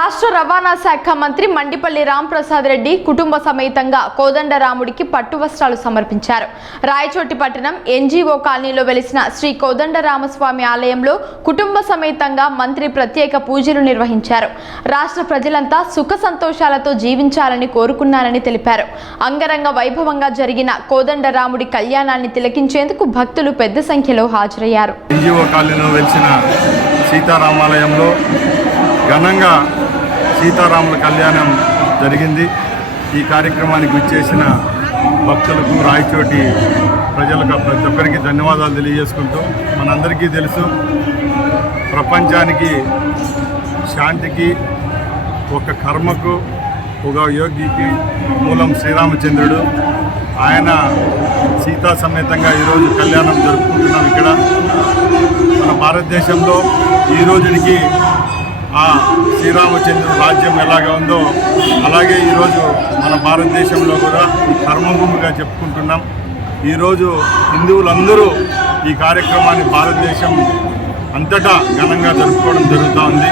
రాష్ట్ర రవాణా శాఖ మంత్రి మండిపల్లి రాంప్రసాద్ రెడ్డి కుటుంబ సమేతంగా కోదండరాముడికి పట్టు వస్త్రాలు సమర్పించారు. రాయచోటి పట్టణం ఎన్జీఓ కాలనీలో వెలిసిన శ్రీ కోదండరామస్వామి ఆలయంలో కుటుంబ సమేతంగా మంత్రి ప్రత్యేక పూజలు నిర్వహించారు. రాష్ట్ర ప్రజలంతా సుఖ సంతోషాలతో జీవించాలని కోరుకున్నారని తెలిపారు. అంగరంగ వైభవంగా జరిగిన కోదండరాముడి కళ్యాణాన్ని తిలకించేందుకు భక్తులు పెద్ద సంఖ్యలో హాజరయ్యారు. కాలనీలో వెలిసిన సీతారామాలయంలో ఘనంగా సీతారాముల కళ్యాణం జరిగింది. ఈ కార్యక్రమానికి విచ్చేసిన భక్తులకు రాయచోటి ప్రజలకు ప్రతి ఒక్కరికి ధన్యవాదాలు తెలియజేసుకుంటూ మనందరికీ తెలుసు ప్రపంచానికి శాంతికి ఒక కర్మకు ఒక యోగికి మూలం శ్రీరామచంద్రుడు. ఆయన సీతా సమేతంగా ఈరోజు కళ్యాణం జరుపుకుంటున్నాం ఇక్కడ. మన భారతదేశంలో ఈ రోజునికి ఆ శ్రీరామచంద్రుడు రాజ్యం ఎలాగ ఉందో అలాగే ఈరోజు మన భారతదేశంలో కూడా కర్మభూమిగా చెప్పుకుంటున్నాం. ఈరోజు హిందువులందరూ ఈ కార్యక్రమాన్ని భారతదేశం అంతటా ఘనంగా జరుపుకోవడం జరుగుతూ ఉంది.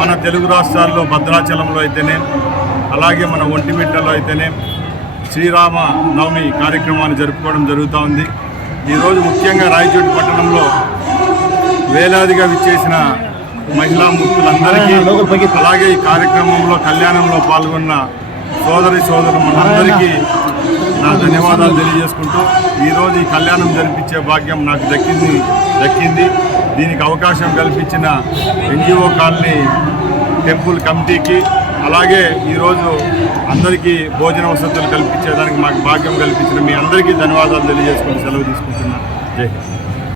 మన తెలుగు రాష్ట్రాల్లో భద్రాచలంలో అయితేనే అలాగే మన ఒంటిమిట్టలో అయితేనే శ్రీరామ నవమి కార్యక్రమాన్ని జరుపుకోవడం జరుగుతూ ఉంది. ఈరోజు ముఖ్యంగా రాయచోటి పట్టణంలో వేలాదిగా విచ్చేసిన మహిళా మూర్తులందరికీ అలాగే ఈ కార్యక్రమంలో కళ్యాణంలో పాల్గొన్న సోదరి సోదరు మనందరికీ నా ధన్యవాదాలు తెలియజేసుకుంటూ ఈరోజు ఈ కళ్యాణం జరిపించే భాగ్యం నాకు దక్కింది దక్కింది. దీనికి అవకాశం కల్పించిన ఎన్జిఓ కాలనీ టెంపుల్ కమిటీకి అలాగే ఈరోజు అందరికీ భోజన వసతులు కల్పించేదానికి మాకు భాగ్యం కల్పించిన మీ అందరికీ ధన్యవాదాలు తెలియజేసుకుని సెలవు తీసుకుంటున్నాను. జై హింద్.